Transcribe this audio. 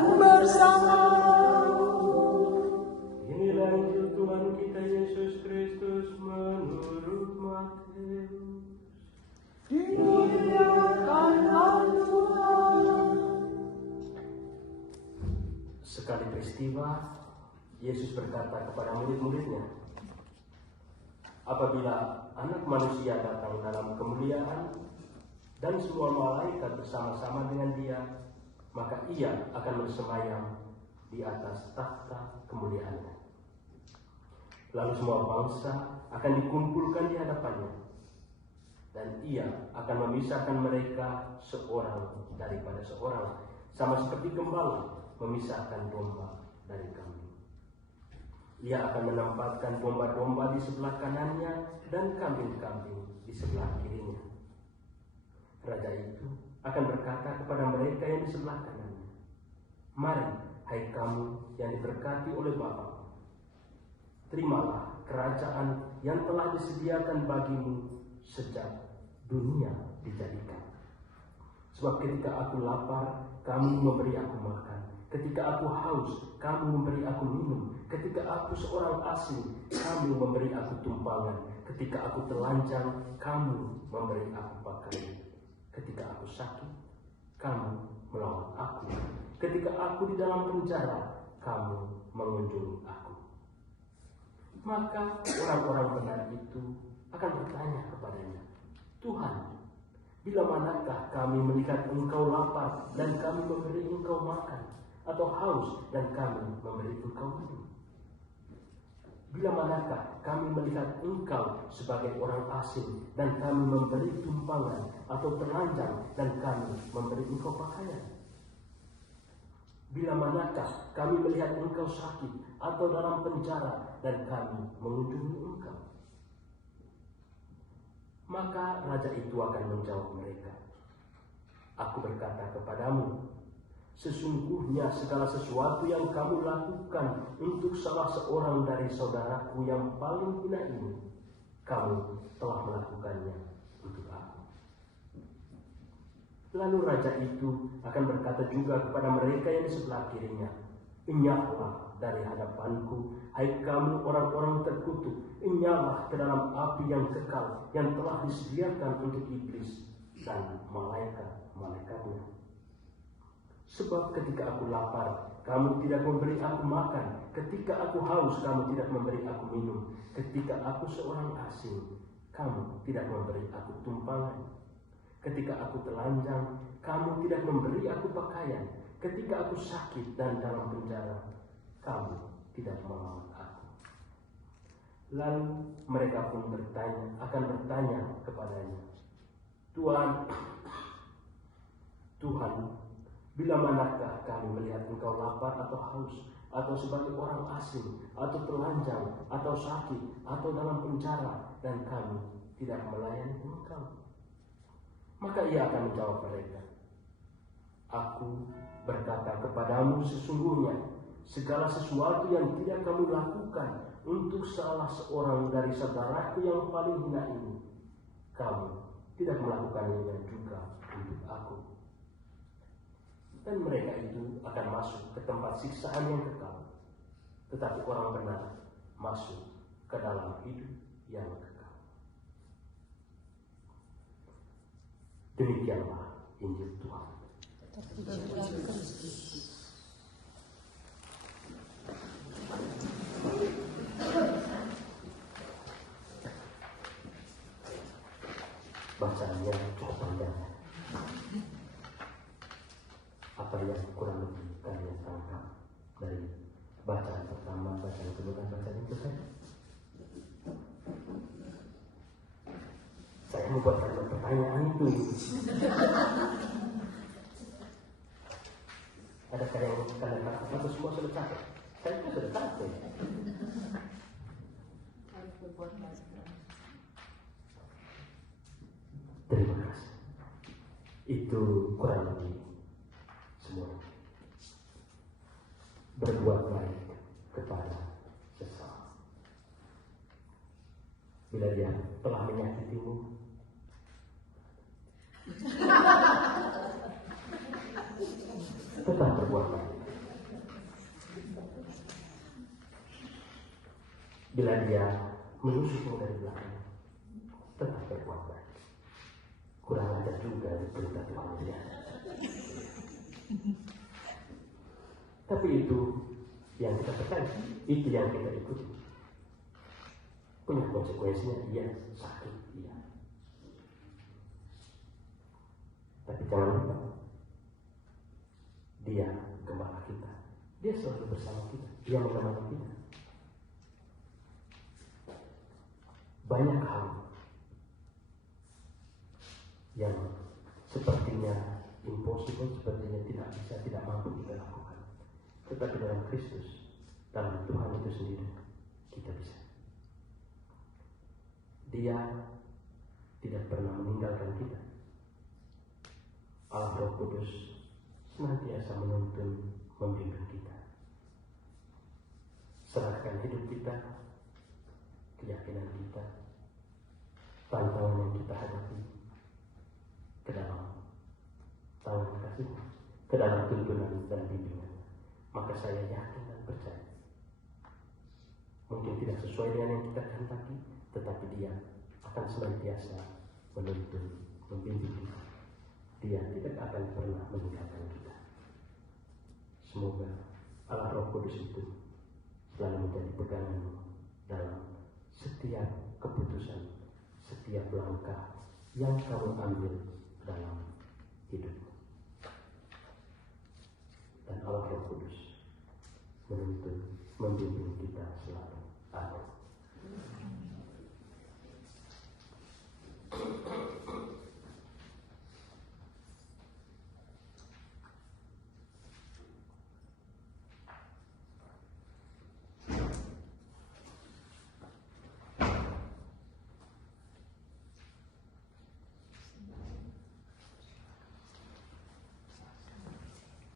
dan bersama. Inilah Injil Tuhan kita Yesus Kristus menurut Matius. Dimuliakanlah Tuhan. Sekali peristiwa, Yesus berkata kepada murid-muridnya, apabila Anak Manusia datang dalam kemuliaan dan semua malaikat bersama-sama dengan Dia, maka Ia akan bersemayam di atas takhta kemuliaannya. Lalu semua bangsa akan dikumpulkan di hadapannya, dan Ia akan memisahkan mereka seorang daripada seorang, sama seperti gembala memisahkan domba dari kambing. Ia akan menempatkan domba-domba di sebelah kanannya dan kambing-kambing di sebelah kirinya. Raja itu akan berkata kepada mereka yang di sebelah kanannya, mari, hai kamu yang diberkati oleh Bapa, terimalah kerajaan yang telah disediakan bagimu sejak dunia dijadikan. Sebab ketika aku lapar, kamu memberi aku makan. Ketika aku haus, kamu memberi aku minum. Ketika aku seorang asing, kamu memberi aku tumpangan. Ketika aku telanjang, kamu memberi aku pakaian. Ketika aku sakit, kamu merawat aku. Ketika aku di dalam penjara, kamu mengunjungi aku. Maka orang-orang benar itu akan bertanya kepadanya, Tuhan, bila manakah kami melihat engkau lapar dan kami memberi engkau makan, atau haus dan kami memberi engkau minum? Bila manakah kami melihat engkau sebagai orang asing dan kami memberi tumpangan, atau telanjang dan kami memberi engkau pakaian? Bila manakah kami melihat engkau sakit atau dalam penjara dan kami mengunjungi engkau? Maka raja itu akan menjawab mereka, aku berkata kepadamu, sesungguhnya segala sesuatu yang kamu lakukan untuk salah seorang dari saudaraku yang paling hina ini, kamu telah melakukannya untuk aku. Lalu raja itu akan berkata juga kepada mereka yang di sebelah kirinya, enyahlah dari hadapanku, hai kamu orang-orang terkutuk, enyahlah ke dalam api yang kekal yang telah disediakan untuk iblis dan malaikat-malaikatnya. Sebab ketika aku lapar, kamu tidak memberi aku makan. Ketika aku haus, kamu tidak memberi aku minum. Ketika aku seorang asing, kamu tidak memberi aku tumpangan. Ketika aku telanjang, kamu tidak memberi aku pakaian. Ketika aku sakit dan dalam penjara, kamu tidak merawat aku. Lalu mereka pun akan bertanya kepadanya, Tuhan, bila manakah kami melihat engkau lapar atau haus, atau sebagai orang asing, atau telanjang, atau sakit, atau dalam penjara, dan kami tidak melayani engkau? Maka ia akan menjawab mereka, aku berkata kepadamu sesungguhnya, segala sesuatu yang tidak kamu lakukan untuk salah seorang dari saudaraku yang paling hina ini, kamu tidak melakukannya juga untuk aku. Dan mereka itu akan masuk ke tempat siksaan yang kekal, tetapi orang benar masuk ke dalam hidup yang kekal. Demikianlah Injil Tuhan. Bacaannya cukup panjang. Apa yang kurang lebih kalian tangkap dari bacaan pertama, bacaan kedua, dan bacaan yang ketiga? Saya membuat kalian pertanyaan itu. Adakah yang kalian tangkap atau semua sudah capek? Saya juga sudah capek. Terima kasih. Itu kurang lebih semua. Berbuat baik kepada sesama. Bila dia telah menyakitimu, tetap berbuat baik. Bila dia menusukmu dari belakang, tetap berbuat baik. Kurang ajar juga perintah Tuhan ya. Tapi itu yang kita tekan, itu yang kita ikuti. Punya konsekuensinya, iya sakit, iya. Tapi jangan lupa, dia gembala kita. Dia selalu bersama kita. Dia menemani kita. Banyak hal yang sepertinya impossible, sepertinya tidak bisa, tidak mampu kita lakukan. Tetapi dalam Kristus, dalam Tuhan itu sendiri, kita bisa. Dia tidak pernah meninggalkan kita. Allah Roh Kudus senantiasa menuntun, membimbing kita. Serahkan hidup kita, keyakinan kita, tantangan yang kita hadapi ke dalam tangan kasih, ke dalam tuntunan dan bimbingan. Maka saya yakin dan percaya, mungkin tidak sesuai dengan yang kita kehendaki, tetapi dia akan senantiasa menuntun, membimbing kita. Dia tidak akan pernah meninggalkan kita. Semoga Allah Roh Kudus itu selalu menjadi peganganmu dalam setiap keputusan, setiap langkah yang kamu ambil dalam hidupmu. Dan Allah Roh Kudus menuntun, membimbing kita selalu. Amin.